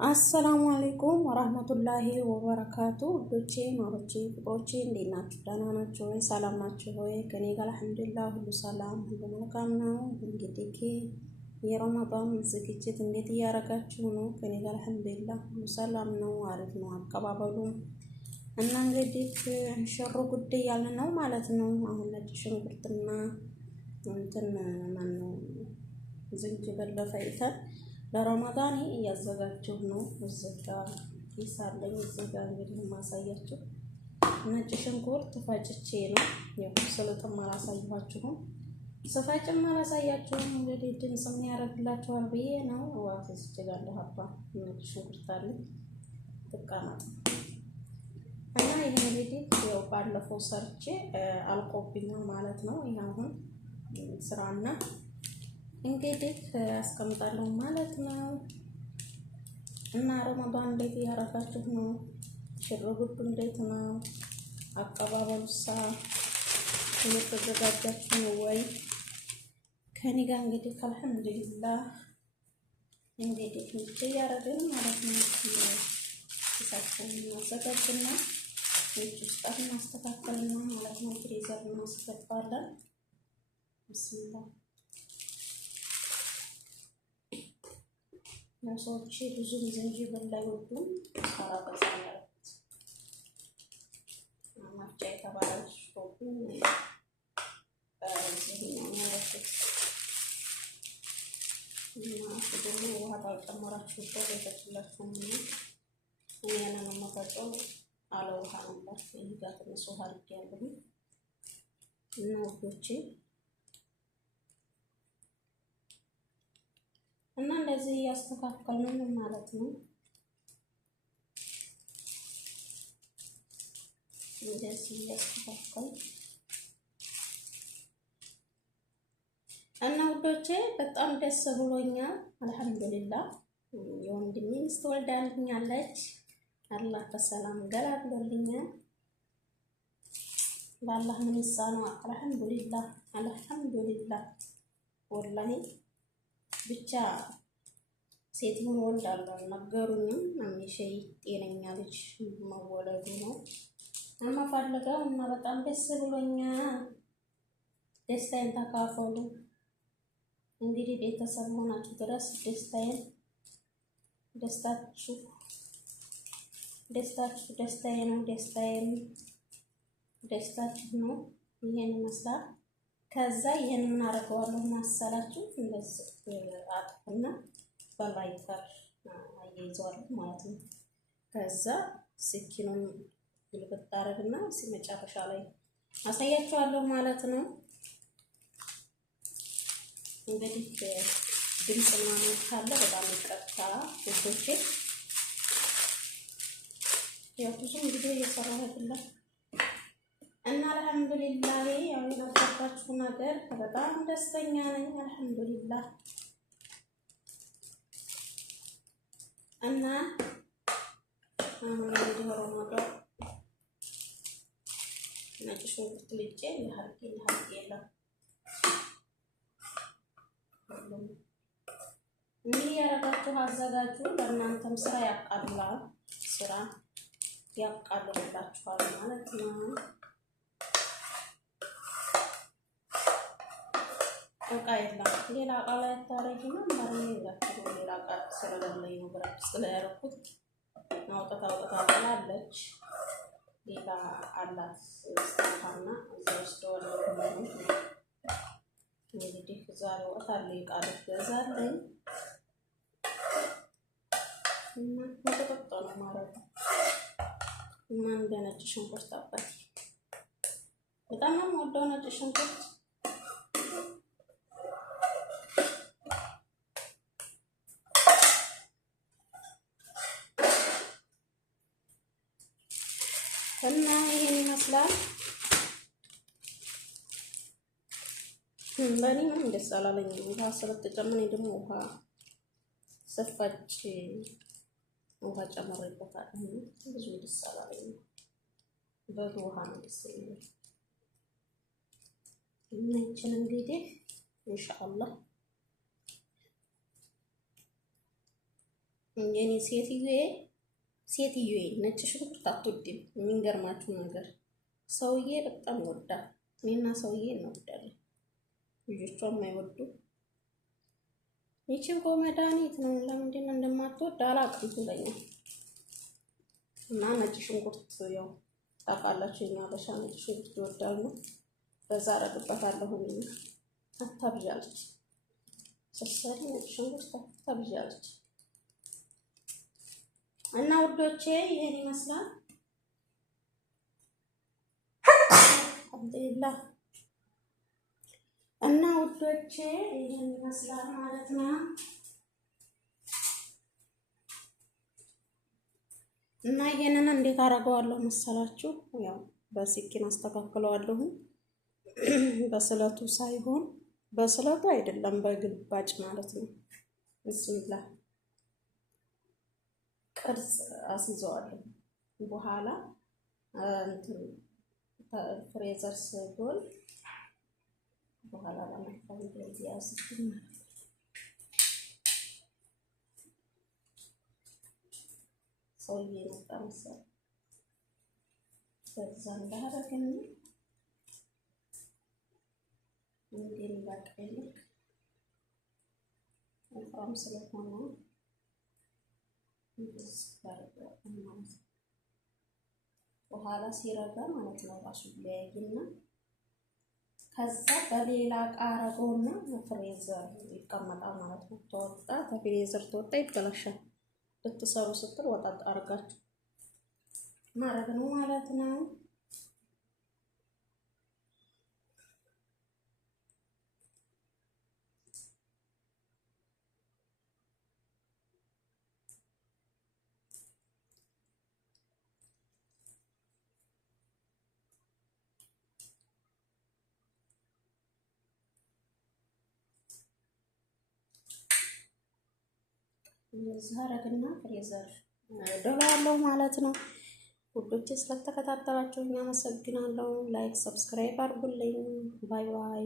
አሰላሙ አለይኩም ወራህመቱላሂ ወበረካቱ። ውዶቼ ማሮቼ ፍቅሮቼ እንዴት ናችሁ? ደህና ናችሁ ወይ? ሰላም ናችሁ ወይ? ከኔ ጋር አልሐምዱሊላህ ሁሉ ሰላም ሁሉ መልካም ነው። እንግዲህ የረመዳን ዝግጅት እንዴት እያደረጋችሁ ነው? ከኔ ጋር አልሐምዱሊላህ ሁሉ ሰላም ነው፣ አሪፍ ነው አቀባበሉ እና እንግዲህ ሽሮ ጉድ ያልን ነው ማለት ነው። አሁን ነጭ ሽንኩርትና እንትን ማነው ዝንጅብል ፈይተን ለረመዳን እያዘጋጀሁ ነው። እዚጋ ይሳለኝ እዚጋ እንግዲህ ማሳያችሁ ነጭ ሽንኩርት ፈጭቼ ነው። ያው ስለጥም አላሳያችሁም፣ ስፈጭም አላሳያችሁም። እንግዲህ ድምጽ የሚያደርግላችኋል ብዬ ነው። ዋት እዚጋ ሀባ ነጭ ሽንኩርት አለ ተቃማጥ እና ይሄ እንግዲህ ያው ባለፈው ሰርቼ አልቆብኛል ማለት ነው። ይሄ አሁን ስራና እንግዲህ አስቀምጣለሁ ማለት ነው። እና ረመዳን እንዴት ያረጋችሁ ነው? ሽርጉዱ እንዴት ነው? አቀባበሉሳ እየተዘጋጃችሁ ነው ወይ? ከኔ ጋር እንግዲህ አልሐምዱሊላህ እንግዲህ ልጅ ያረጋን ማለት ነው። እሳቸውን ማዘጋጅና ልጅ ውስጣት ማስተካከልና ማለት ነው። ፍሪዘር ማስገባለን። ብስሚላህ ሰዎች ብዙ ዝንጅብል አይወዱም። አራበዛ ያረኩት ማፍጫ የተባለች ሾኩን እዚህ ነው ያረኩት። እና ደግሞ ውሃ ባልጨመራችሁበት አይፈጭላችሁም። እኔ ያንን የማፈጨው አለ ውሃ ነበር። ይህ ጋር ትንሽ ውሃ አድርጌያለሁ እና ውዶቼ እና እንደዚህ እያስተካከልን ማለት ነው። እንደዚህ እያስተካከልን እና ውዶቼ በጣም ደስ ብሎኛል። አልሐምዱሊላህ የወንድሜ ሚስት ወልዳልኛለች። አላህ በሰላም ገላግሎልኛል። ለአላህ ምን ይሳነው? አልሐምዱሊላህ አልሐምዱሊላህ ወላሂ ብቻ ሴት ሆኖ ወልዳለሁ ነገሩኝም። አሚሸይ ጤነኛ ልጅ መወለዱ ነው የምፈልገው እና በጣም ደስ ብሎኛል። ደስታዬን ተካፈሉ እንግዲህ ቤተሰብ ሆናችሁ ድረስ ደስታችሁ ደስታዬ ነው። ደስታችሁ ነው። ይሄን ይመስላል። ከዛ ይሄን ምን አደርገዋለሁ ማሰላችሁ? እንደዚህ አጥፍና በላይተር አያይዘዋለሁ ማለት ነው። ከዛ ስኪኑን ግልብጥ አደርግና መጨረሻ ላይ አሳያችኋለሁ ማለት ነው። እንግዲህ ድምጽና ነው ካለ በጣም ይቅርታ ውዶቼ። ያው ብዙ ቪዲዮ እየሰራሁ አይደለም እና አልሐምዱሊላህ ያው የነበርኳችሁ ነገር በጣም ደስተኛ ነኝ። አልሐምዱሊላህ እና አሁን እንግዲህ ረመዳን ነጭ ሽንኩርት ልጬ ለሀርቄ የለም እንግዲህ ያረጋችሁ አዘጋጁ። ለእናንተም ስራ ያቃልላል፣ ስራ ያቃልላችኋል ማለት ነው። እቃ የለም ሌላ እቃ ላይ ታረጊና ማርኔ ይላችሁ። ሌላ እቃ ስለሌለኝ ነው ብረት ስለያረኩት አውጥታ ብላለች። ሌላ አላት ስታፋና እዛ ውስጥ ወለኩኝ። እንግዲህ ዛሬ ወጣለ እቃ ልገዛለኝ እና ወጥቶ ነው ማለት ነው። እና እንደ ነጭ ሽንኩርት አባት በጣም ነው የምወደው ነጭ ሽንኩርት። እና ይሄን ይመስላል። ለኔ ምንም ደስ አላለኝም። ውሃ ስለተጨመረ ደግሞ ውሃ ስፈጭ ውሃ ጨምሬበታለሁ። ብዙ ደስ አላለኝም። በውሃ ነው ደስ የሚለው። እነችን እንግዲህ ኢንሻአላህ የኔ ሴትዬ ነጭ ሽንኩርት አትወድም። የሚገርማችሁ ነገር ሰውዬ በጣም ይወዳል። እኔና ሰውዬ እንወዳለን፣ ልጆቿም አይወዱ። ይቺ እኮ መድኃኒት ነው። ለምንድን ነው እንደማትወድ አላውቅም ትለኛል። እና ነጭ ሽንኩርት ያው ታውቃላችሁ፣ የኛ አበሻ ነጭ ሽንኩርት ይወዳሉ። በዛ አረግበታለሁ። አታብዣለች ሰሰሪ ነጭ ሽንኩርት አታብዣለች። እና ውዶቼ ይሄን ይመስላል። አልሐምዱሊላህ። እና ውዶቼ ይሄን ይመስላል ማለት ነው። እና ይሄንን እንዴት አደርገዋለሁ መሰላችሁ? ያው በስኪን አስተካክለዋለሁ። በስለቱ ሳይሆን በስለቱ አይደለም፣ በግልባጭ ማለት ነው። ብስሚላህ ቅርጽ አስይዘዋለሁ። በኋላ እንትን ፍሬዘር ስጎል በኋላ ለማጥፋት እንደዚህ ያስኩኝ ሰውዬ መጣ መሰለኝ። በዛ እንዳደረገኝ እንዴት ይላቀኝ ወፍራም ስለሆነ በኋላ ሲረጋ ማለት ነው ራሱ ሊያይና ከዛ በሌላ ዕቃ አረገውና ፍሬዘር ይቀመጣል ማለት ነው። ተወጣ ከፍሬዘር ተወጣ ይበላሻል። ልትሰሩ ስትል ወጣ አርጋችሁ ማረግ ነው ማለት ነው። ዛሬና ፍሬዘር ደውላለሁ ማለት ነው። ውዶቼ ስለተከታተላችሁ አመሰግናለሁ። ላይክ ሰብስክራይብ አድርጉልኝ። ባይ ባይ።